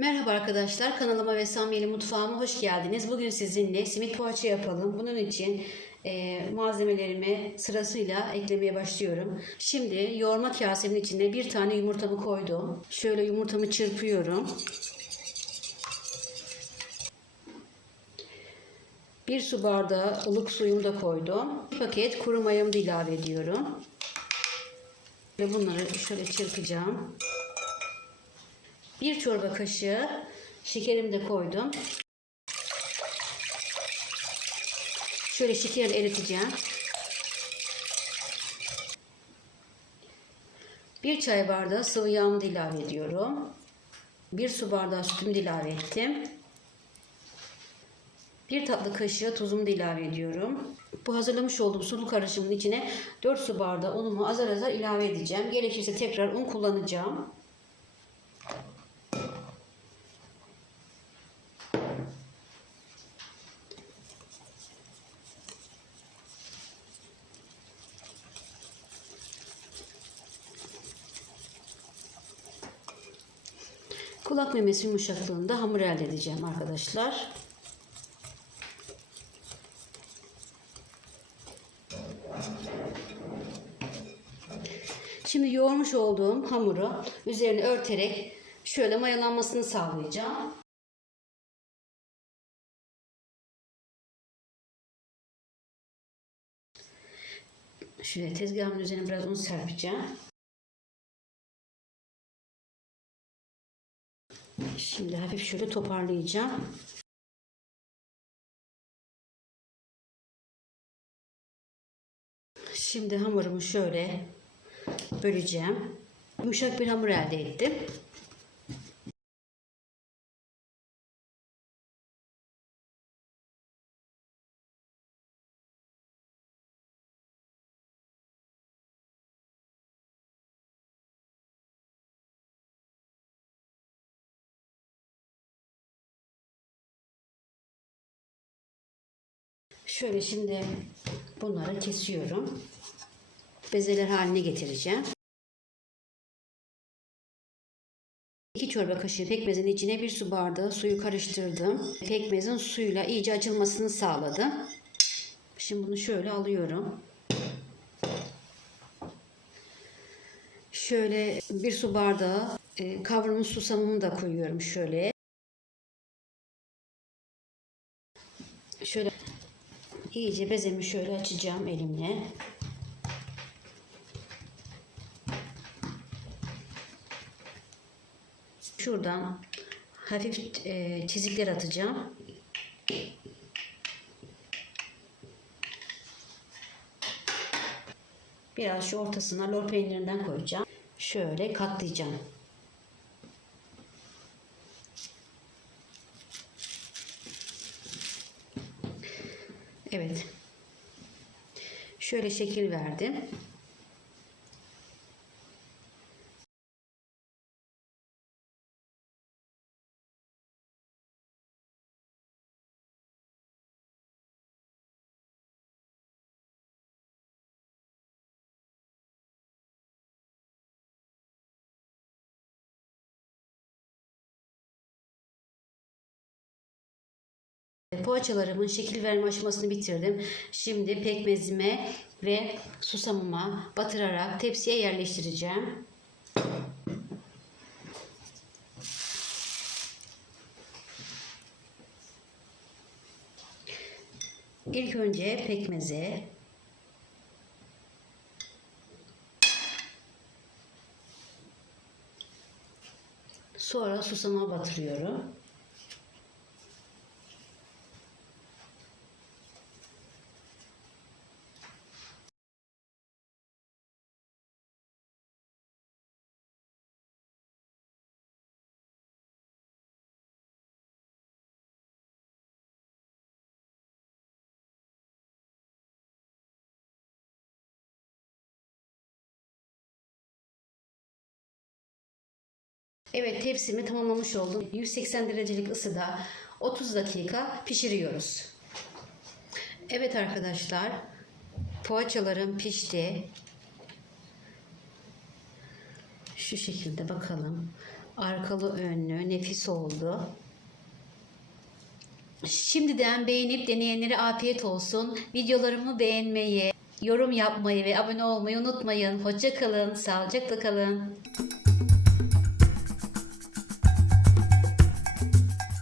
Merhaba arkadaşlar kanalıma ve Samyeli Mutfağıma hoş geldiniz. Bugün sizinle simit poğaça yapalım. Bunun için e, malzemelerimi sırasıyla eklemeye başlıyorum. Şimdi yoğurma kasemin içine bir tane yumurtamı koydum. Şöyle yumurtamı çırpıyorum. Bir su bardağı ılık suyumu da koydum. Bir paket kuru mayamı da ilave ediyorum. Ve bunları şöyle çırpacağım. Bir çorba kaşığı şekerimi de koydum. Şöyle şeker eriteceğim. Bir çay bardağı sıvı yağımı da ilave ediyorum. Bir su bardağı sütümü de ilave ettim. Bir tatlı kaşığı tuzumu da ilave ediyorum. Bu hazırlamış olduğum sulu karışımın içine 4 su bardağı unumu azar azar ilave edeceğim. Gerekirse tekrar un kullanacağım. Kulak memesi yumuşaklığında hamur elde edeceğim arkadaşlar. Şimdi yoğurmuş olduğum hamuru üzerine örterek şöyle mayalanmasını sağlayacağım. Şöyle tezgahımın üzerine biraz un serpeceğim. Şimdi hafif şöyle toparlayacağım. Şimdi hamurumu şöyle böleceğim. Yumuşak bir hamur elde ettim. Şöyle şimdi bunları kesiyorum. Bezeler haline getireceğim. 2 çorba kaşığı pekmezin içine bir su bardağı suyu karıştırdım. Pekmezin suyla iyice açılmasını sağladım. Şimdi bunu şöyle alıyorum. Şöyle bir su bardağı e, kavrulmuş susamımı da koyuyorum şöyle. Şöyle iyice bezemi şöyle açacağım elimle. Şuradan hafif e, çizikler atacağım. Biraz şu ortasına lor peynirinden koyacağım. Şöyle katlayacağım. Evet. Şöyle şekil verdim. Poğaçalarımın şekil verme aşamasını bitirdim. Şimdi pekmezime ve susamıma batırarak tepsiye yerleştireceğim. İlk önce pekmeze sonra susama batırıyorum. Evet tepsimi tamamlamış oldum. 180 derecelik ısıda 30 dakika pişiriyoruz. Evet arkadaşlar poğaçalarım pişti. Şu şekilde bakalım. Arkalı önlü nefis oldu. Şimdiden beğenip deneyenlere afiyet olsun. Videolarımı beğenmeyi, yorum yapmayı ve abone olmayı unutmayın. Hoşça kalın, sağlıcakla kalın.